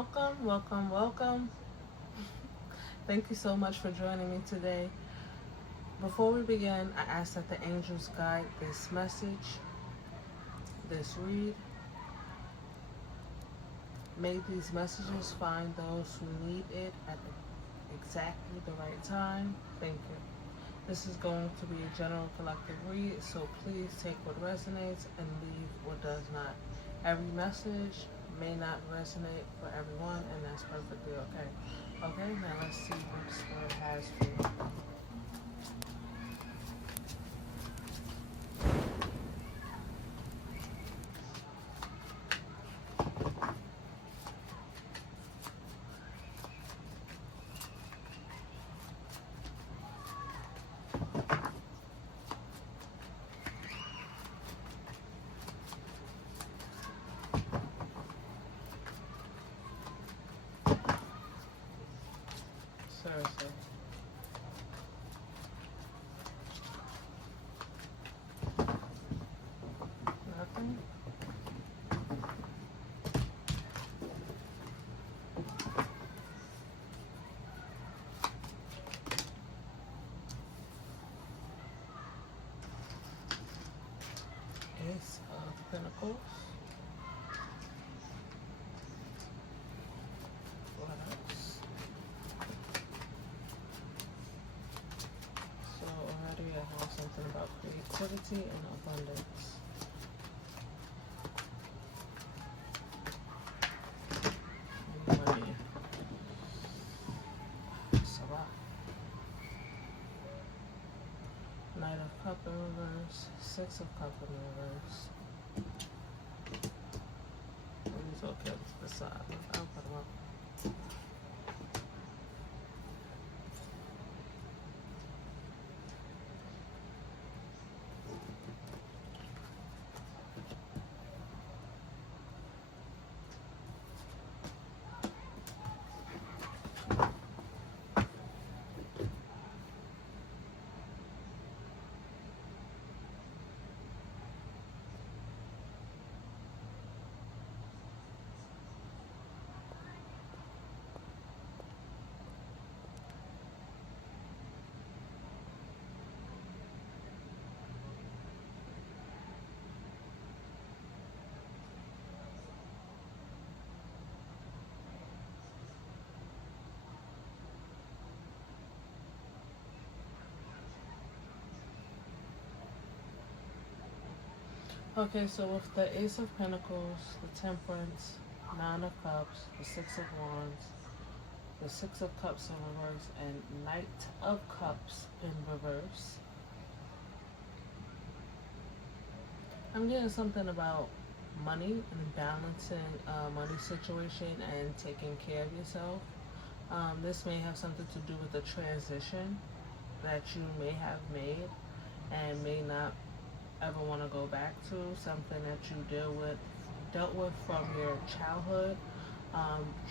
Welcome, welcome, welcome. Thank you so much for joining me today. Before we begin, I ask that the angels guide this message, this read. May these messages find those who need it at exactly the right time. Thank you. This is going to be a general collective read, so please take what resonates and leave what does not. Every message may not resonate for everyone, and that's perfectly okay. Okay, now let's see what Spirit has for you. Seriously. Nothing? Ace of Pentacles. What else? So already I have something about creativity and abundance. Money. Sarah. Knight of Cup in reverse. Six of Cup in reverse. These okay to the side. I'll put them up. Okay, so with the Ace of Pentacles, the Temperance, Nine of Cups, the Six of Wands, the Six of Cups in reverse, and Knight of Cups in reverse, I'm getting something about money and balancing money situation and taking care of yourself. This may have something to do with the transition that you may have made and may not ever want to go back to, something that you dealt with from your childhood.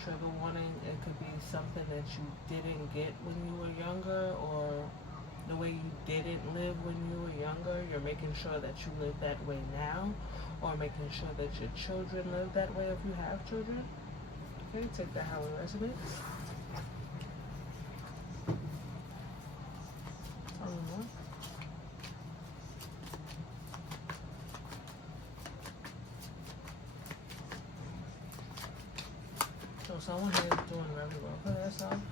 Trigger warning, it could be something that you didn't get when you were younger, or the way you didn't live when you were younger. You're making sure that you live that way now, or making sure that your children live that way if you have children. Okay, take that how it resonates. Tell me more. So someone here is doing very well for themselves.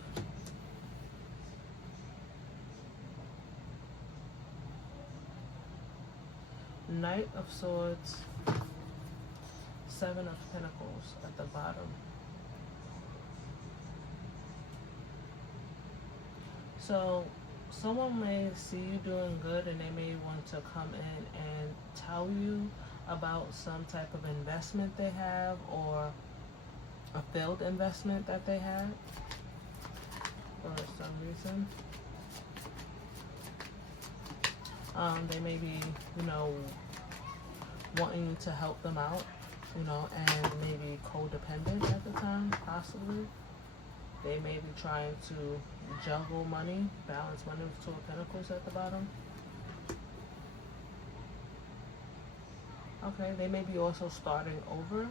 Knight of Swords, Seven of Pentacles at the bottom. So someone may see you doing good and they may want to come in and tell you about some type of investment they have, or a failed investment that they had for some reason. They may be, wanting you to help them out, and maybe codependent at the time, possibly. They may be trying to juggle money, balance money with Two of Pentacles at the bottom. Okay, they may be also starting over.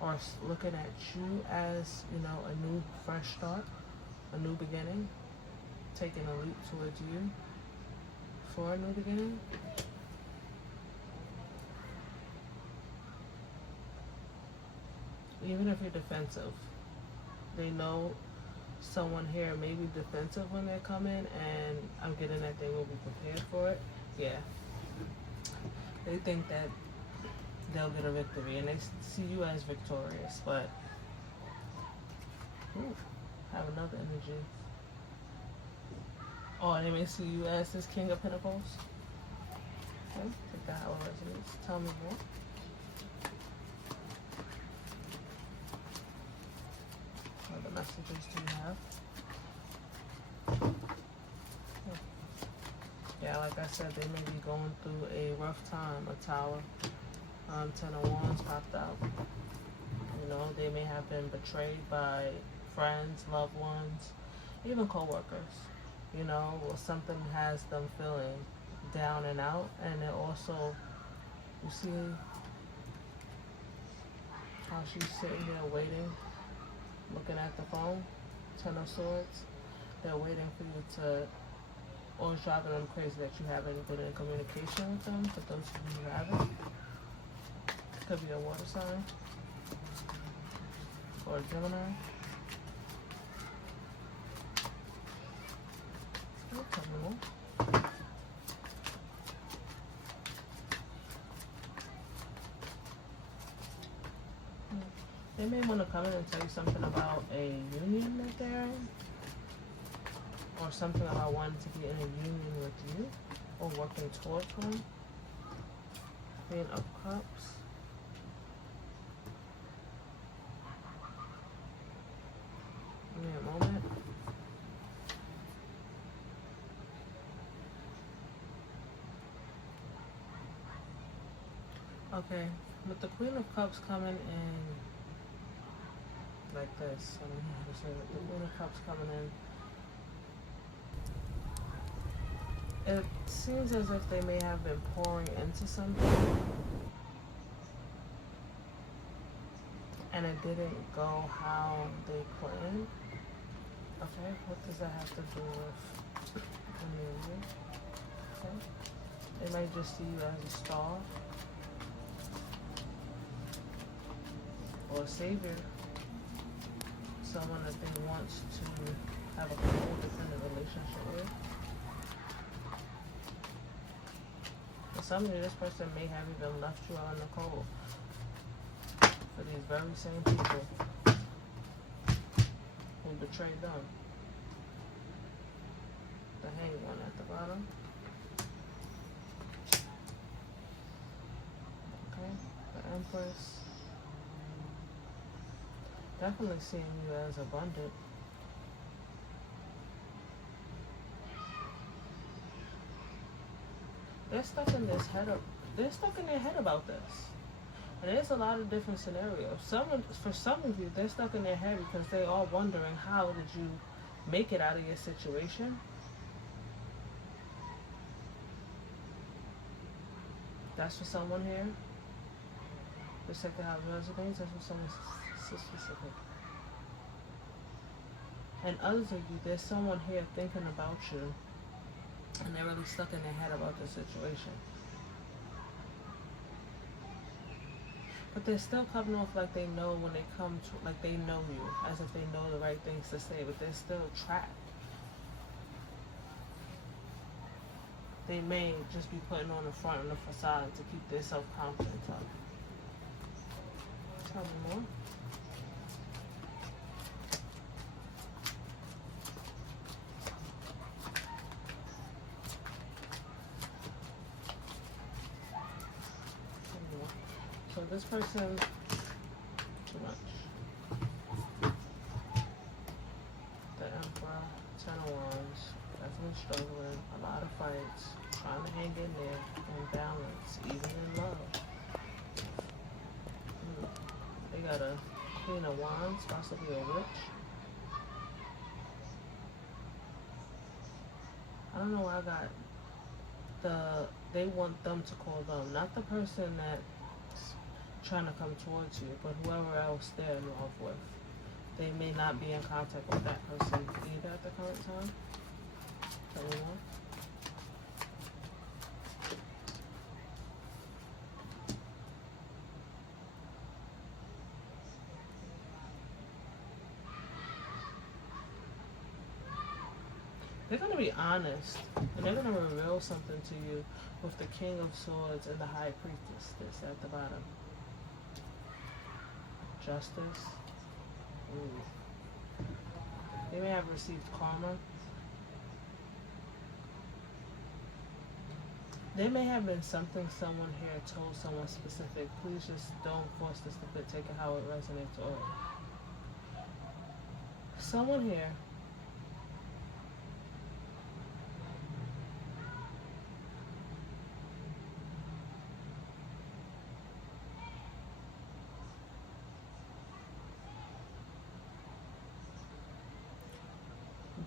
or looking at you as, you know, a new fresh start, a new beginning, taking a leap towards you for a new beginning. Even if you're defensive, they know someone here may be defensive when they come in, and I'm getting that they will be prepared for it. Yeah. They think that they'll get a victory, and they see you as victorious, but have another energy. Oh, they may see you as this King of Pentacles. Okay, take that how it resonates. Tell me more. What other messages do you have? Yeah, like I said, they may be going through a rough time. A Tower, 10 of Wands popped out. You know, they may have been betrayed by friends, loved ones, even co-workers. You know, or something has them feeling down and out. And then also, you see how she's sitting there waiting, looking at the phone, 10 of Swords. They're waiting for you to, or it's driving them crazy that you haven't been in communication with them. For those of you who haven't, could be a water sign or a Gemini. Tell me more. They may want to come in and tell you something about a union that they're in, or something about wanting to be in a union with you, or working towards one. Queen of Cups. Give me a moment. Okay, with the Queen of Cups coming in like this, I don't know how to say it. The Queen of Cups coming in, it seems as if they may have been pouring into something, and it didn't go how they planned. Okay, what does that have to do with community? Okay, they might just see you as a star or a savior, someone that they want to have a codependent relationship with. For some of you, this person may have even left you out in the cold. For these very same people who betrayed them. The Hanged One at the bottom. Okay, the Empress. Definitely seeing you as abundant. They're stuck in this head up. They're stuck in their head about this. And there's a lot of different scenarios. For some of you, they're stuck in their head because they are wondering, how did you make it out of your situation? That's for someone here. Just check out how it resonates. That's for someone specific. And others of you, there's someone here thinking about you, and they're really stuck in their head about the situation. But they're still coming off like they know when they come to, like they know you, as if they know the right things to say, but they're still trapped. They may just be putting on the front and the facade to keep their self-confidence up. Tell me more. So this person, too much. The Emperor, 10 of Wands, definitely struggling, a lot of fights, trying to hang in there and balance, even in love. They got a Queen of Wands, possibly a witch. I don't know why I got they want them to call them, not the person that's trying to come towards you, but whoever else they're involved with, they may not be in contact with that person either at the current time. Tell me more. They're going to be honest, and they're going to reveal something to you with the King of Swords and the High Priestess at the bottom. Justice. Ooh. They may have received karma. There may have been something someone here told someone specific. Please just don't force this to fit. Take it how it resonates. Or someone here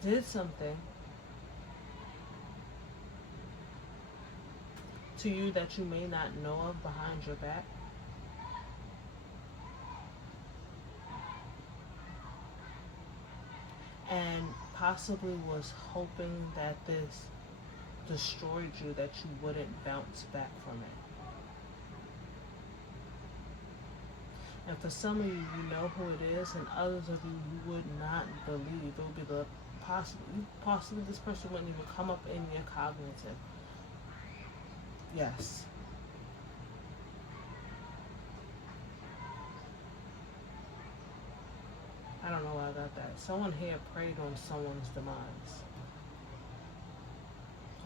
did something to you that you may not know of behind your back. And possibly was hoping that this destroyed you, that you wouldn't bounce back from it. And for some of you, you know who it is, and others of you, you would not believe. It would be the possibly this person wouldn't even come up in your cognitive. Yes. I don't know why I got that. Someone here preyed on someone's demise.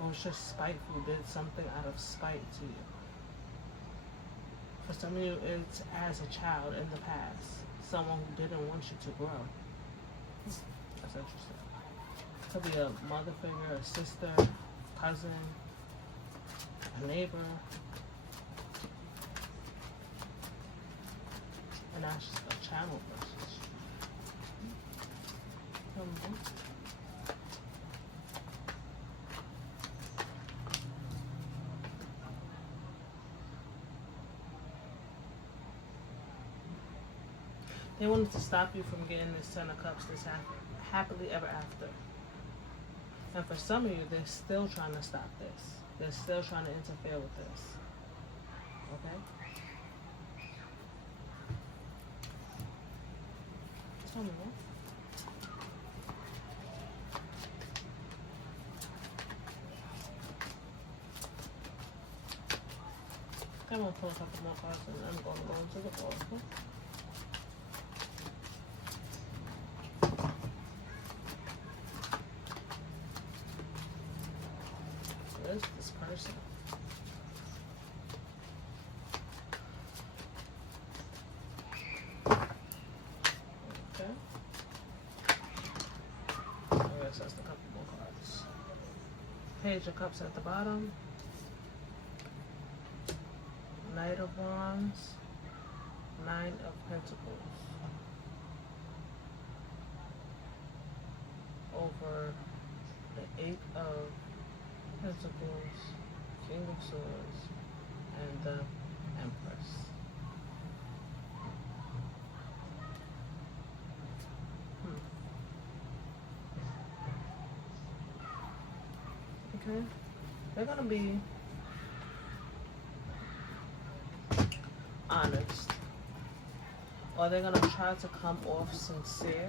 Or was just spiteful, did something out of spite to you. For some of you, it's as a child in the past. Someone who didn't want you to grow. That's interesting. Could be a mother figure, a sister, cousin, a neighbor. And that's just a channel message. They wanted to stop you from getting this Ten of Cups, this happily ever after. And for some of you, they're still trying to stop this. They're still trying to interfere with this. Okay? Tell me what? I'm going to pull a couple more cards and I'm going to go into the oracle. Where's this person? Okay. I guess that's a couple more cards. Page of Cups at the bottom. Knight of Wands, Nine of Pentacles, over the Eight of Pentacles, King of Swords, and the Empress. Okay, they're gonna be honest, or they're gonna try to come off sincere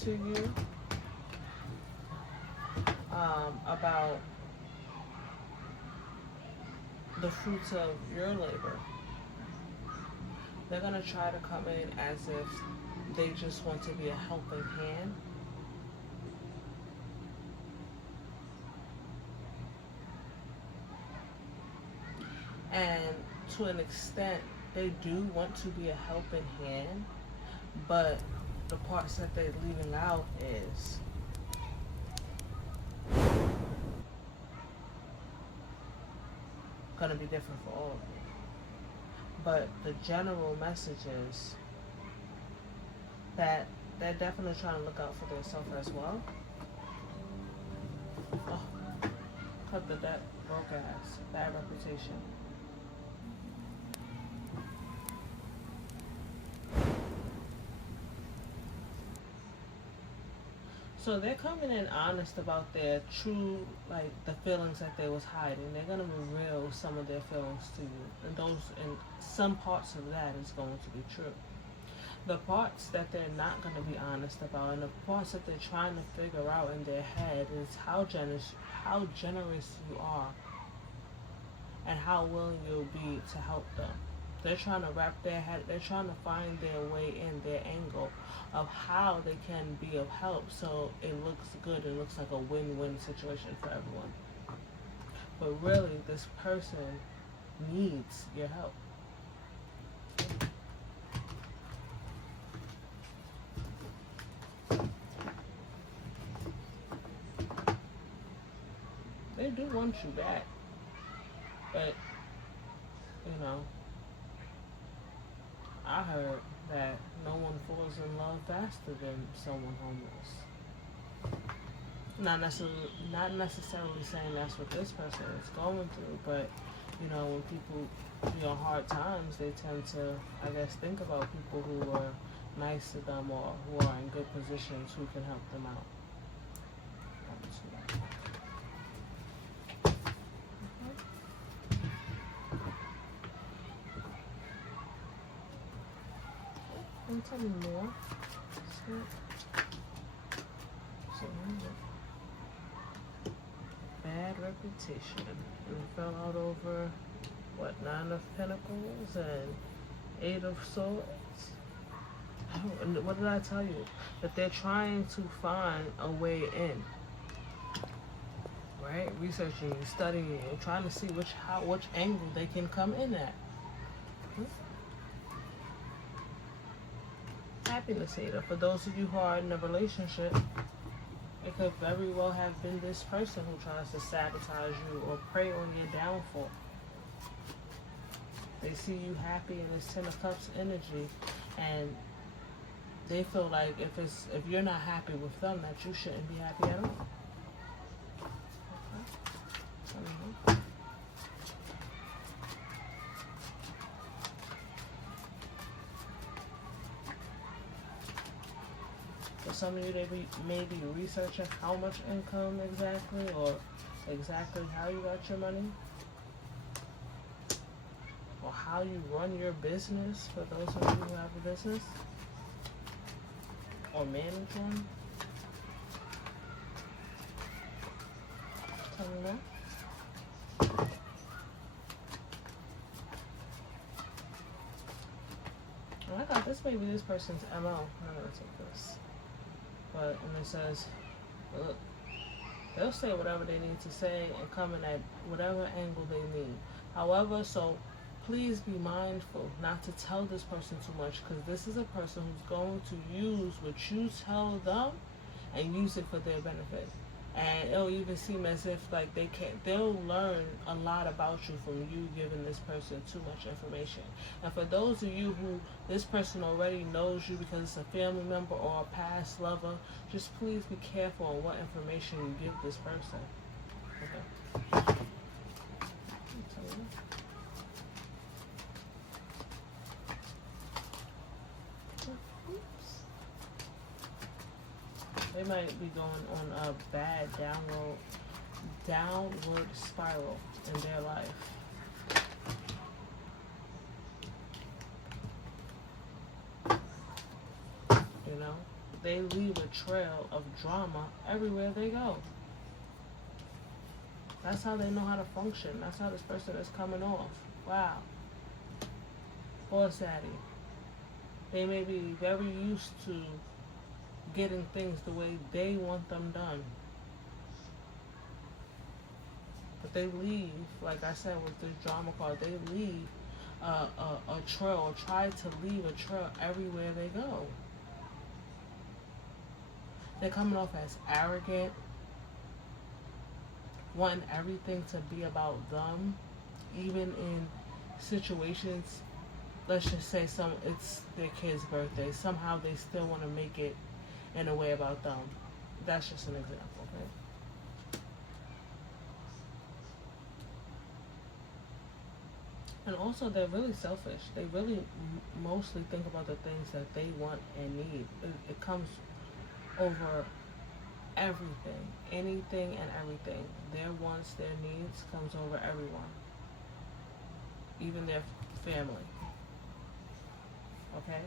to you about the fruits of your labor. They're gonna try to come in as if they just want to be a helping hand. And to an extent, they do want to be a helping hand, but the parts that they're leaving out is going to be different for all of you. But the general message is that they're definitely trying to look out for themselves as well. Oh, cut the debt, broke ass, bad reputation. So they're coming in honest about their true, like the feelings that they was hiding. They're gonna reveal some of their feelings to you, and some parts of that is going to be true. The parts that they're not going to be honest about, and the parts that they're trying to figure out in their head, is how generous you are, and how willing you'll be to help them. They're trying to wrap their head. They're trying to find their way in, their angle of how they can be of help, so it looks good. It looks like a win-win situation for everyone. But really, this person needs your help. They do want you back, but you know, I heard that no one falls in love faster than someone homeless. Not necessarily saying that's what this person is going through, but you know, when people be on hard times, they tend to, I guess, think about people who are nice to them or who are in good positions who can help them out. And tell me more. So, bad reputation. And fell out over, what, 9 of Pentacles and 8 of Swords? What did I tell you? That they're trying to find a way in. Right? Researching, studying, trying to see which angle they can come in at. Happiness hater. For those of you who are in a relationship, it could very well have been this person who tries to sabotage you or prey on your downfall. They see you happy in this 10 of Cups energy, and they feel like if you're not happy with them, that you shouldn't be happy at all. Okay. For some of you, they may be researching how much income exactly, or exactly how you got your money, or how you run your business, for those of you who have a business, or manage one. Tell me more. I thought this may be this person's MO. I'm gonna take this. But when it says, look, they'll say whatever they need to say and come in at whatever angle they need. However, so please be mindful not to tell this person too much, because this is a person who's going to use what you tell them and use it for their benefit. And it'll even seem as if like they'll learn a lot about you from you giving this person too much information. And for those of you who this person already knows you because it's a family member or a past lover, just please be careful on what information you give this person. Okay. They might be going on a bad downward spiral in their life. You know, they leave a trail of drama everywhere they go. That's how they know how to function. That's how this person is coming off. Wow. Horse daddy. They may be very used to getting things the way they want them done. But they leave, like I said with this drama card, they leave a trail, or try to leave a trail everywhere they go. They're coming off as arrogant, wanting everything to be about them, even in situations, let's just say it's their kid's birthday, somehow they still want to make it in a way about them. That's just an example, okay? And also, they're really selfish. They really mostly think about the things that they want and need. It comes over everything, anything and everything. Their wants, their needs comes over everyone, even their family. Okay?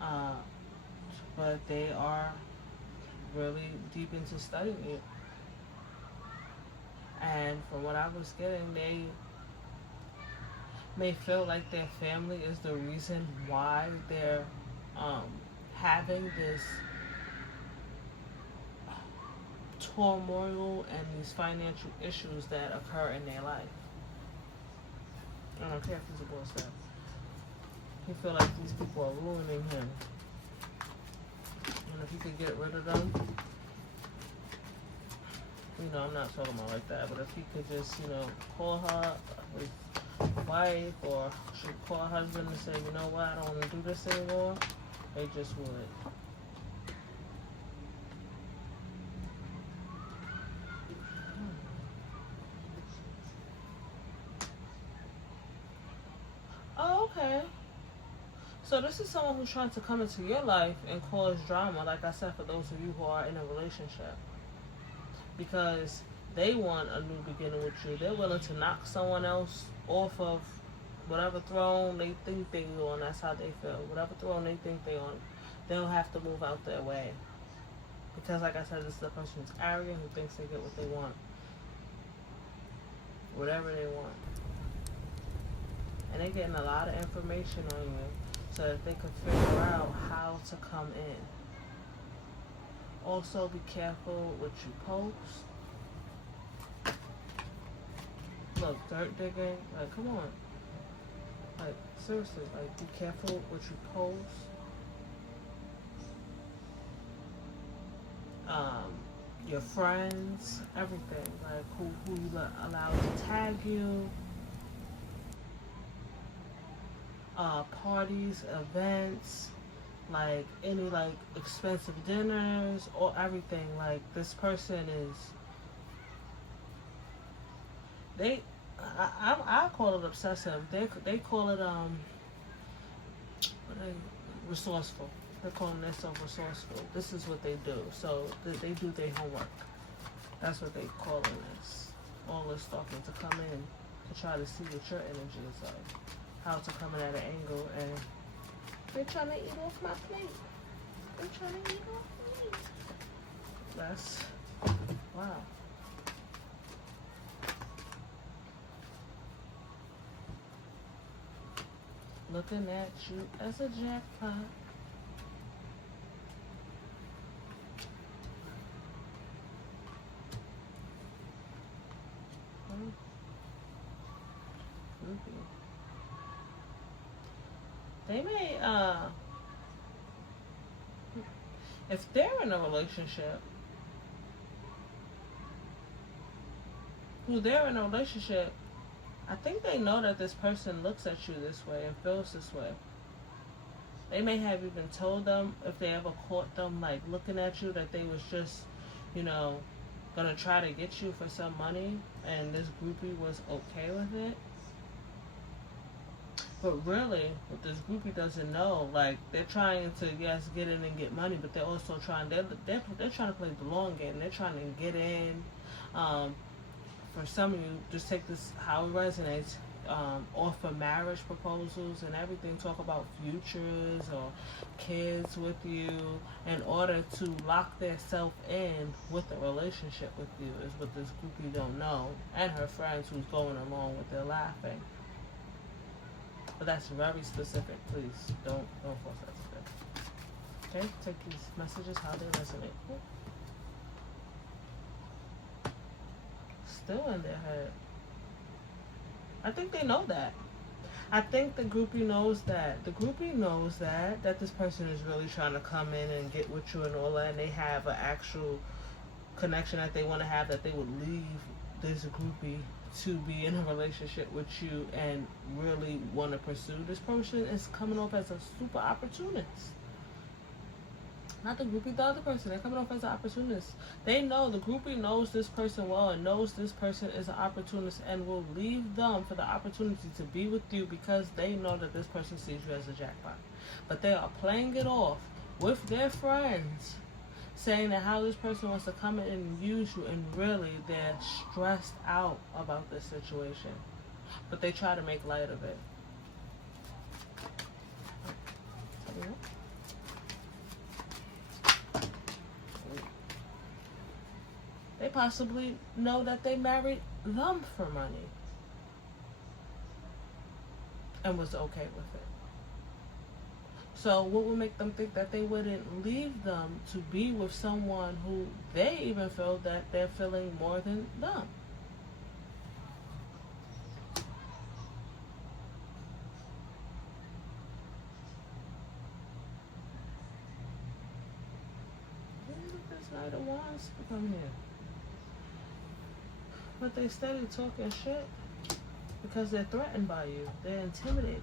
Uh, but they are really deep into studying it. And from what I was getting, they may feel like their family is the reason why they're um, having this turmoil and these financial issues that occur in their life. I don't care if he's a boy stuff. He feel like these people are ruining him. And if he could get rid of them, I'm not talking about like that, but if he could just, call her his wife or should call her husband and say, you know what, I don't want to do this anymore, they just would. Oh, okay. So this is someone who's trying to come into your life and cause drama, like I said, for those of you who are in a relationship. Because they want a new beginning with you. They're willing to knock someone else off of whatever throne they think they're on. That's how they feel. Whatever throne they think they're on, they'll have to move out their way. Because like I said, this is a person who's arrogant, who thinks they get what they want. Whatever they want. And they're getting a lot of information on you so that they can figure out how to come in. Also, be careful what you post. Look, dirt digging, like, come on. Like, seriously, like, be careful what you post. Your friends, everything, like, who you allow to tag you. Parties, events, like any like expensive dinners or everything. Like this person is, I call it obsessive. They call it resourceful. They're calling themselves resourceful. This is what they do. So they do their homework. That's what they calling this. All this talking to come in to try to see what your energy is like. How to come in at an angle, and they're trying to eat off my plate. They're trying to eat off me. That's, wow. Looking at you as a jackpot. They may, if they're in a relationship, I think they know that this person looks at you this way and feels this way. They may have even told them, if they ever caught them, like, looking at you, that they was just, gonna try to get you for some money, and this groupie was okay with it. But really, what this groupie doesn't know, like, they're trying to, yes, get in and get money, but they're also trying, they're trying to play the long game. They're trying to get in. For some of you, just take this how it resonates. Offer marriage proposals and everything. Talk about futures or kids with you in order to lock their self in with a relationship with you, is what this groupie don't know. And her friends who's going along with their laughing. But that's very specific. Please don't force that to fit. Okay, take these messages how they resonate. Still in their head. I think they know that. I think the groupie knows that. The groupie knows that this person is really trying to come in and get with you and all that, and they have an actual connection that they want to have, that they would leave this groupie to be in a relationship with you and really want to pursue. This person is coming off as a super opportunist. Not the groupie, the other person. They're coming off as an opportunist. They know, the groupie knows this person well and knows this person is an opportunist and will leave them for the opportunity to be with you because they know that this person sees you as a jackpot. But they are playing it off with their friends, saying that how this person wants to come in and use you, and really they're stressed out about this situation, but they try to make light of it. They possibly know that they married them for money and was okay with it. So what would make them think that they wouldn't leave them to be with someone who they even feel that they're feeling more than them? This Knight of Wands to come here. But they steady talking shit because they're threatened by you. They're intimidated.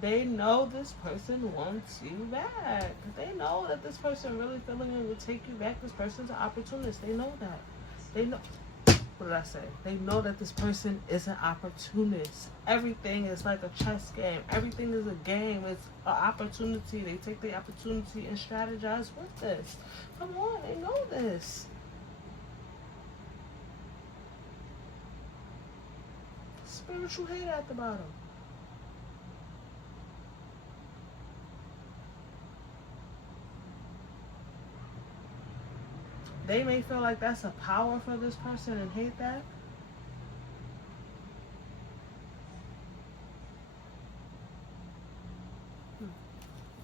They know this person wants you back. They know that this person really feeling it will take you back. This person's an opportunist. They know that. They know. What did I say? They know that this person is an opportunist. Everything is like a chess game. Everything is a game. It's an opportunity. They take the opportunity and strategize with this. Come on, they know this. Spiritual hate at the bottom. They may feel like that's a power for this person and hate that.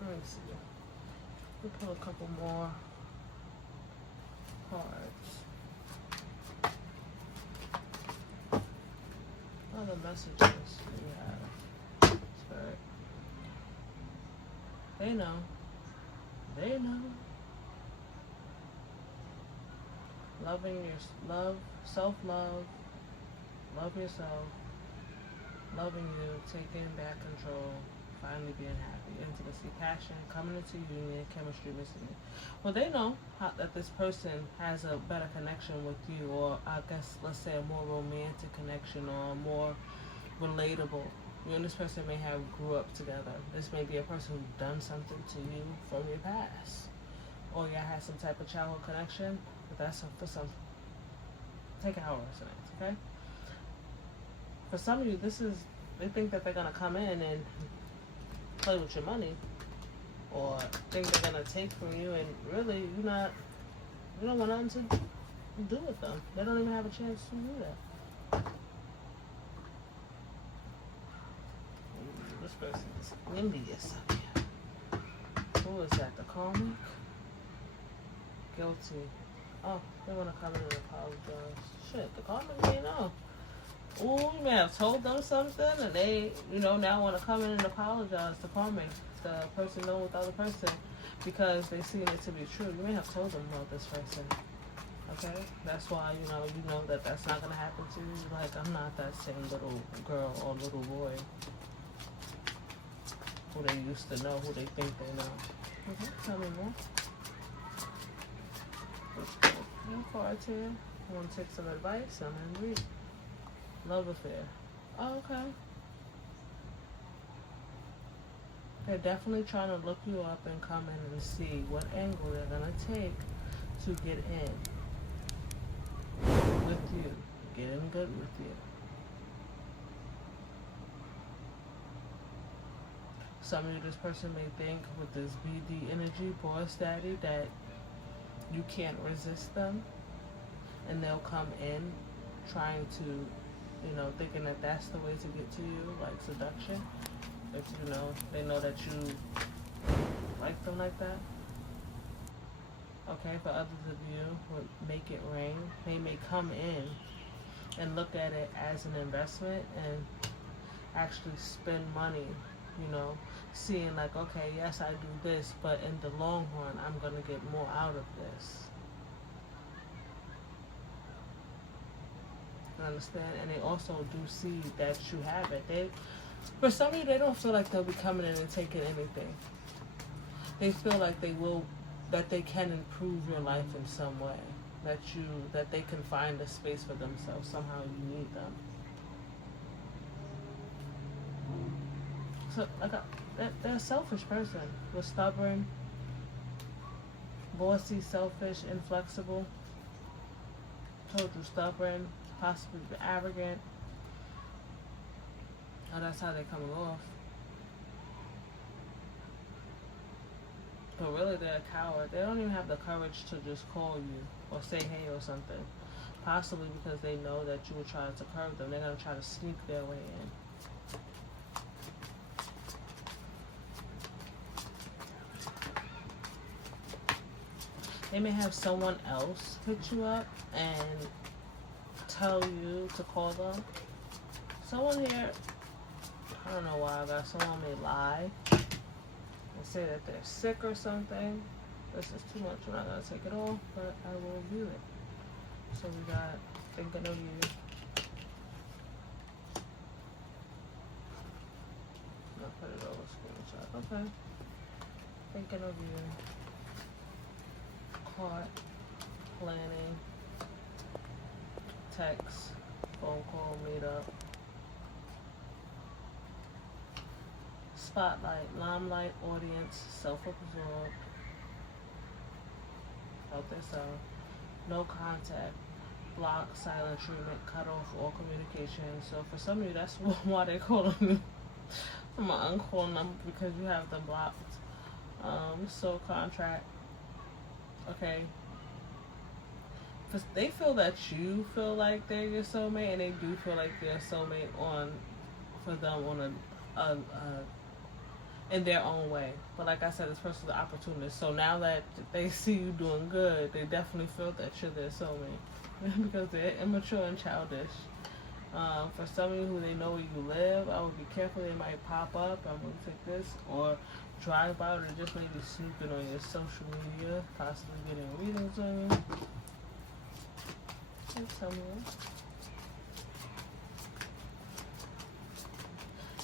Let me see. We'll pull a couple more cards. Other messages we have. Spirit. They know. They know. Loving your love, self-love, love yourself, loving you, taking back control, finally being happy, intimacy, passion, coming into union, chemistry, missing it. Well, they know that this person has a better connection with you, or I guess let's say a more romantic connection, or more relatable. You and this person may have grew up together. This may be a person who's done something to you from your past, or y'all had some type of childhood connection. But that's for some. Take an hour tonight, okay? For some of you, they think that they're gonna come in and play with your money, or think they're gonna take from you, and really you don't want nothing to do with them. They don't even have a chance to do that. This person is envious of you. Who is that? The karmic? Guilty. Oh, they want to come in and apologize. Shit, the karmic may know. Ooh, you may have told them something, and they, now want to come in and apologize. The karmic, the person known with the other person, because they seen it to be true. You may have told them about this person. Okay? That's why, you know that that's not going to happen to you. Like, I'm not that same little girl or little boy who they used to know, who they think they know. Okay, tell me more. No cards here. I want to take some advice. I'm going to read. Love affair. Oh, okay. They're definitely trying to look you up and come in and see what angle they're going to take to get in with you. Get in good with you. Some of you, this person may think with this BD energy, boss daddy, that you can't resist them, and they'll come in trying to, thinking that that's the way to get to you, like seduction. If they know that you like them like that. Okay, for others of you, would make it rain. They may come in and look at it as an investment and actually spend money, seeing like, okay, yes, I do this, but in the long run, I'm going to get more out of this. You understand? And they also do see that you have it. For some of you, they don't feel like they'll be coming in and taking anything. They feel like that they can improve your life in some way. That they can find a space for themselves. Somehow you need them. So, They're a selfish person. We're stubborn, bossy, selfish, inflexible. Told you stubborn, possibly arrogant. Oh, that's how they're coming off. But really, they're a coward. They don't even have the courage to just call you or say hey or something. Possibly because they know that you will try to curb them. They're going to try to sneak their way in. They may have someone else hit you up and tell you to call them. Someone here, I don't know why, I got someone may lie and say that they're sick or something. This is too much. I'm not going to take it all, but I will view it. So we got thinking of you. I'll put it over screenshot. Okay. Thinking of you. Caught. Planning. Text. Phone call. Meet up. Spotlight. Limelight. Audience. Self-absorbed. Help yourself. No contact. Block, silent treatment, cut off all communication. So for some of you, that's why they're calling you from an uncalled number, because you have them blocked. So contract. Okay. Because they feel that you feel like they're your soulmate, and they do feel like they're a soulmate for them on a in their own way. But like I said, this person's an opportunist. So now that they see you doing good, they definitely feel that you're their soulmate. Because they're immature and childish. For some of you who they know where you live, I would be careful. They might pop up. I'm going to take this. Or drive by, or just maybe snooping on your social media. Possibly getting readings on you. And someone.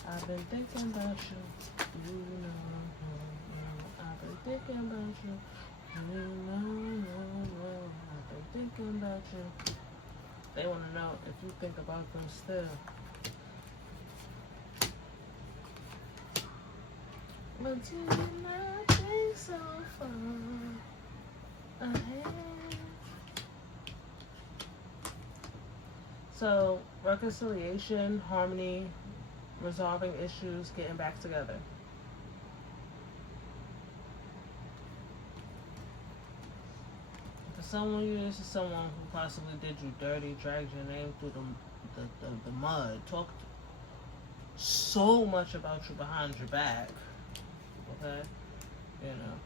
I've been thinking about you. You know. I've been thinking about you. You know. I've been thinking about you. They want to know if you think about them still. But do you not think so far ahead? So, reconciliation, harmony, resolving issues, getting back together. For someone, this is someone who possibly did you dirty, dragged your name through the mud, talked so much about you behind your back. Okay? You know.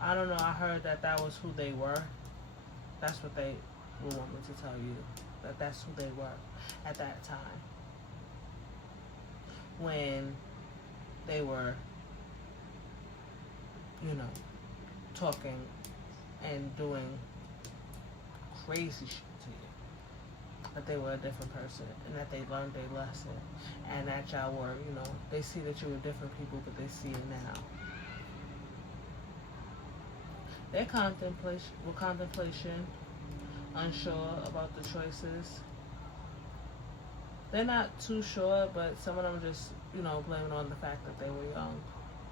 I don't know, I heard that was who they were. That's what they will want me to tell you. That's who they were at that time. When they were, you know, talking and doing crazy shit to you. That they were a different person and that they learned their lesson. And that y'all were, you know, they see that you were different people, but they see it now. Their contemplation, unsure about the choices. They're not too sure, but some of them just, you know, blame it on the fact that they were young.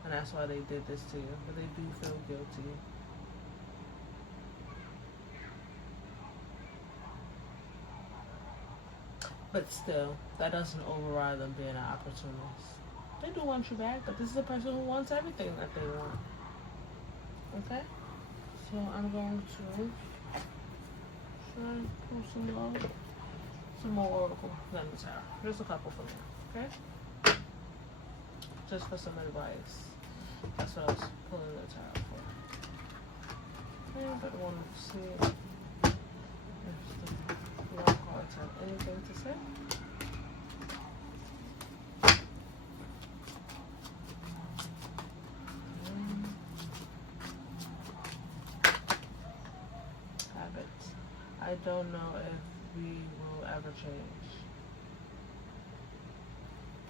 And that's why they did this to you. But they do feel guilty. But still, that doesn't override them being an opportunist. They do want you back, but this is a person who wants everything that they want. Okay? So I'm going to try and pull some more oracle lemon tarot. There's a couple for me, okay? Just for some advice. That's what I was pulling the tarot for. Okay, but I want to see if the long cards have anything to say. I don't know if we will ever change.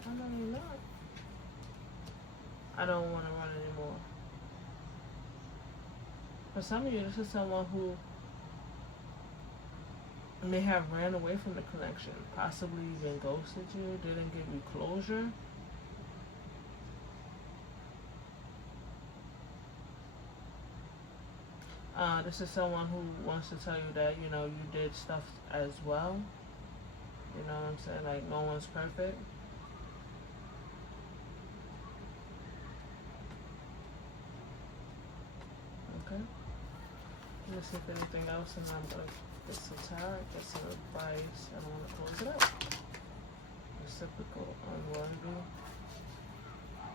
I don't even know. I don't want to run anymore. For some of you, this is someone who may have ran away from the connection, possibly even ghosted you, didn't give you closure. This is someone who wants to tell you that, you know, you did stuff as well. You know what I'm saying? Like, no one's perfect. Okay. Let me see if anything else, and I'm going to get some tarot, get some advice, and I want to close it up. Reciprocal, unworthy.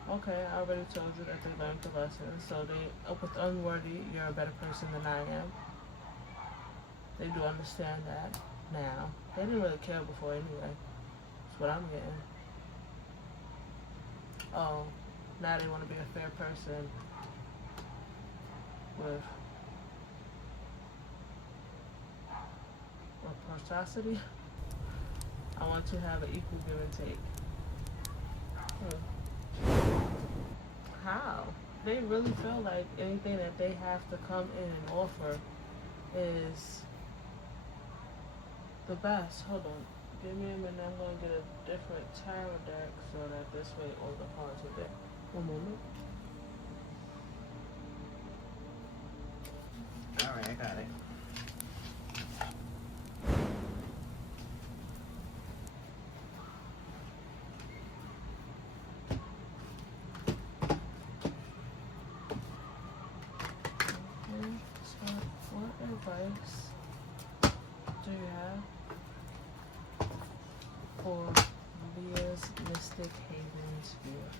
Okay, I already told you that they learned the lesson. So with unworthy, you're a better person than I am. They do understand that now. They didn't really care before anyway. That's what I'm getting. Oh, now they want to be a fair person with reciprocity. I want to have an equal give and take. How? They really feel like anything that they have to come in and offer is the best. Hold on. Give me a minute. I'm going to get a different tarot deck so that this way all the cards are there. One moment. Alright, I got it. What advice do you have for Leah's Mystic Havens viewer?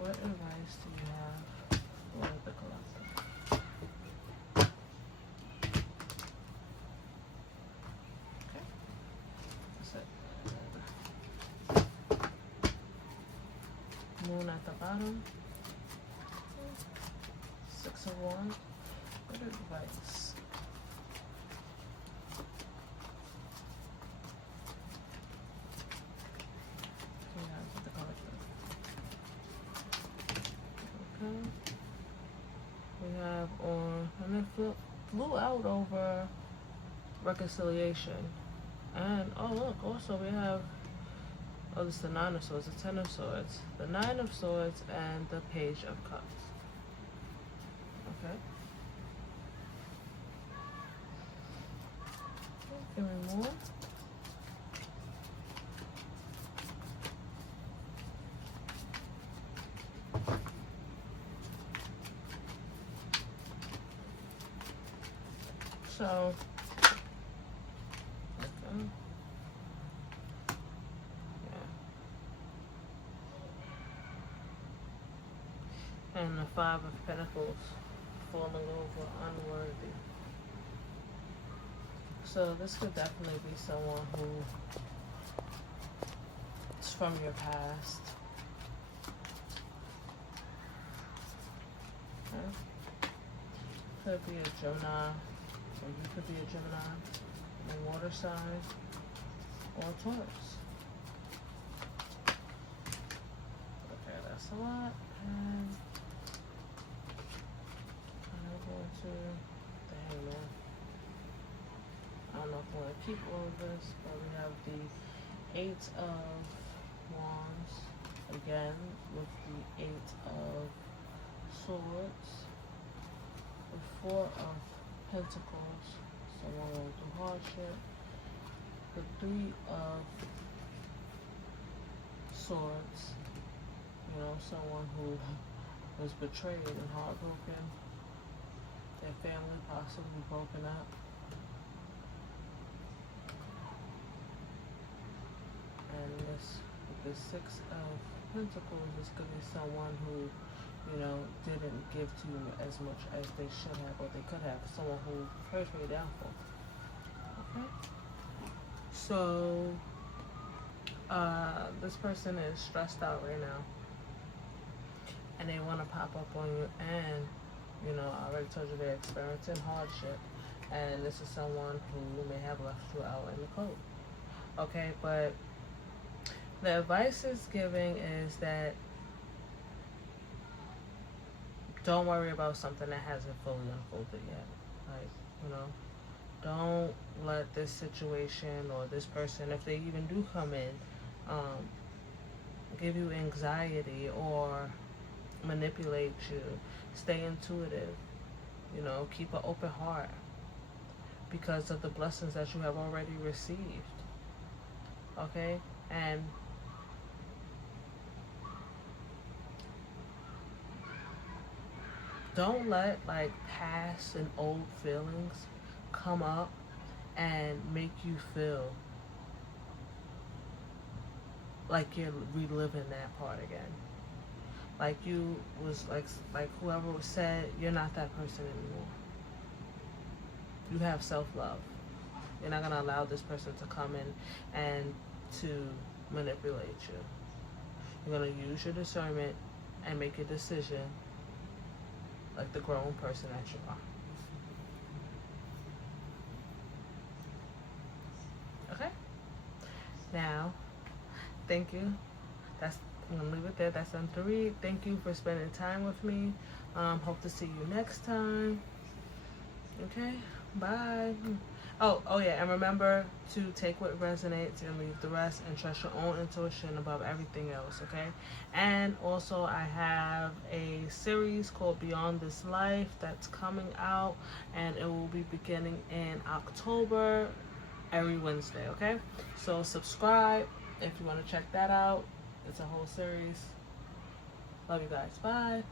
What advice do you have for the collective? Okay, that's it. Moon at the bottom. 6 of Wands. What advice? Do you have for the collective? Okay. We have on, and it flew out over reconciliation. And, oh look, also we have, oh, this is the 9 of Swords, the 10 of Swords, the 9 of Swords, and the Page of Cups. Okay. Give me more. So, okay. Yeah. And the 5 of Pentacles falling over, unworthy. So this could definitely be someone who is from your past. Okay. Could be a Gemini, or you could be a Gemini, a water sign, or a Taurus. Okay, that's a lot. And I'm going to the Hangman. I don't know if I want to keep all of this, but we have the 8 of Wands again with the 8 of Swords, the 4 of Pentacles, someone going through hardship, the 3 of Swords, you know, someone who was betrayed and heartbroken, their family possibly broken up. And this, with the 6 of Pentacles, this could be someone who, you know, didn't give to you as much as they should have or they could have. Someone who prayed for your downfall. Okay? So, this person is stressed out right now. And they want to pop up on you. And, you know, I already told you they're experiencing hardship. And this is someone who may have left you out in the cold. Okay, but the advice it's giving is that don't worry about something that hasn't fully unfolded yet. Like, you know, don't let this situation or this person, if they even do come in, um, give you anxiety or manipulate you. Stay intuitive. You know, keep an open heart because of the blessings that you have already received. Okay? And don't let like past and old feelings come up and make you feel like you're reliving that part again. Like you was like whoever said you're not that person anymore. You have self-love. You're not gonna allow this person to come in and to manipulate you. You're gonna use your discernment and make a decision like the grown person that you are. Okay? Now, thank you. I'm gonna leave it there. That's on 3. Thank you for spending time with me. Hope to see you next time. Okay? Bye. Oh yeah, and remember to take what resonates and leave the rest, and trust your own intuition above everything else, okay? And also I have a series called Beyond This Life that's coming out, and it will be beginning in October every Wednesday, okay? So subscribe if you want to check that out. It's a whole series. Love you guys. Bye.